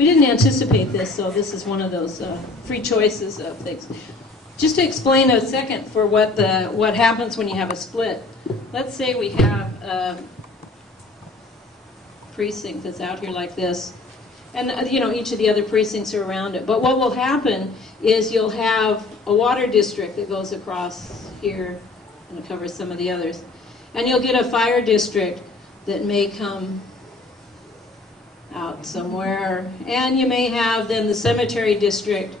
We didn't anticipate this, so this is one of those free choices of things. Just to explain a second for what happens when you have a split. Let's say we have a precinct that's out here like this, and each of the other precincts are around it. But what will happen is you'll have a water district that goes across here and covers some of the others, and you'll get a fire district that may come out somewhere, and you may have then the cemetery district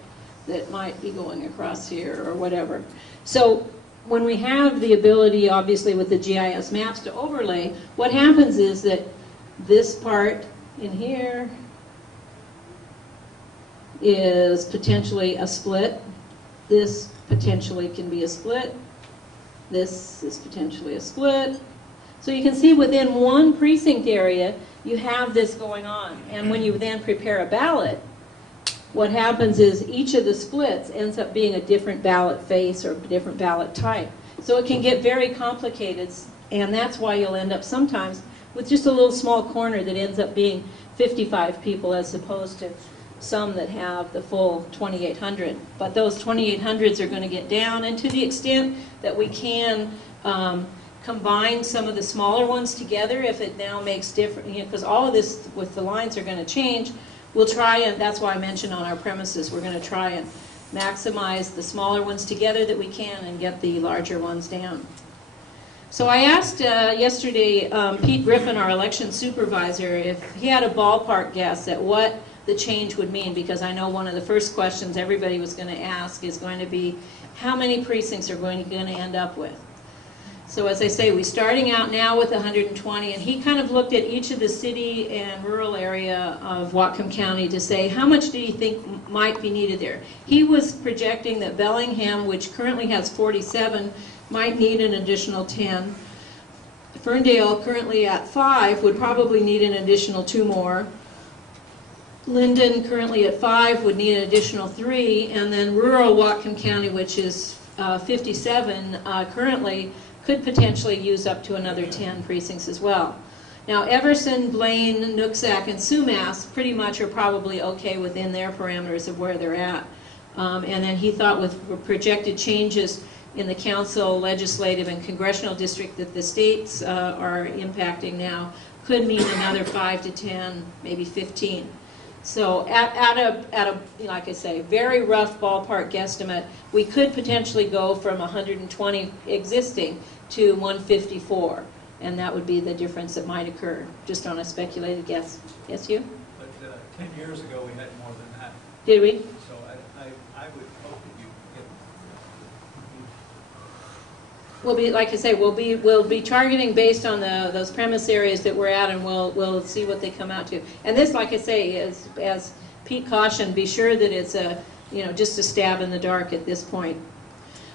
that might be going across here or whatever. So when we have the ability, obviously with the GIS maps, to overlay, what happens is that this part in here is potentially a split. This potentially can be a split. This is potentially a split. So you can see within one precinct area, you have this going on. And when you then prepare a ballot, what happens is each of the splits ends up being a different ballot face or a different ballot type. So it can get very complicated, and that's why you'll end up sometimes with just a little small corner that ends up being 55 people as opposed to some that have the full 2,800. But those 2,800s are going to get down, and to the extent that we can combine some of the smaller ones together, if it now makes different, because all of this with the lines are going to change, we'll try, and that's why I mentioned on our premises, we're going to try and maximize the smaller ones together that we can and get the larger ones down. So I asked yesterday Pete Griffin, our election supervisor, if he had a ballpark guess at what the change would mean, because I know one of the first questions everybody was going to ask is going to be, how many precincts are going to end up with? So as I say, we're starting out now with 120, and he kind of looked at each of the city and rural area of Whatcom County to say, how much do you think might be needed there? He was projecting that Bellingham, which currently has 47, might need an additional 10. Ferndale, currently at 5, would probably need an additional 2 more. Linden, currently at 5, would need an additional 3, and then rural Whatcom County, which is 57 currently, could potentially use up to another 10 precincts as well. Now Everson, Blaine, Nooksack, and Sumas pretty much are probably okay within their parameters of where they're at. And then he thought with projected changes in the council, legislative, and congressional district that the states are impacting now could mean another 5 to 10, maybe 15. So at a like I say, very rough ballpark guesstimate, we could potentially go from 120 existing to 154, and that would be the difference that might occur, just on a speculated guess. Yes, you? But 10 years ago we had more than that. Did we? So I would hope that you get. We'll be, like I say, we'll be targeting based on those premise areas that we're at, and we'll see what they come out to. And this, like I say, is, as Pete cautioned, be sure that it's just a stab in the dark at this point.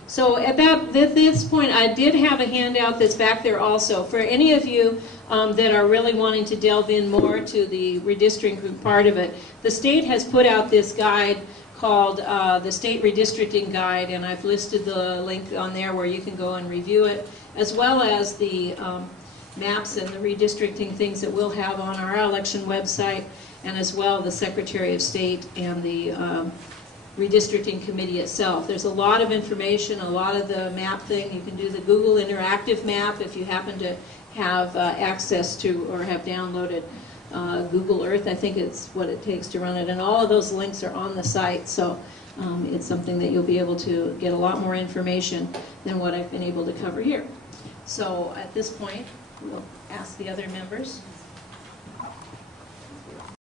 So at this point, I did have a handout that's back there also for any of you that are really wanting to delve in more to the redistricting part of it. The state has put out this guide called the State Redistricting Guide, and I've listed the link on there where you can go and review it, as well as the maps and the redistricting things that we'll have on our election website, and as well the Secretary of State and the Redistricting Committee itself. There's a lot of information, a lot of the map thing. You can do the Google Interactive Map if you happen to have access to or have downloaded Google Earth. I think it's what it takes to run it, and all of those links are on the site, so it's something that you'll be able to get a lot more information than what I've been able to cover here. So at this point, we'll ask the other members.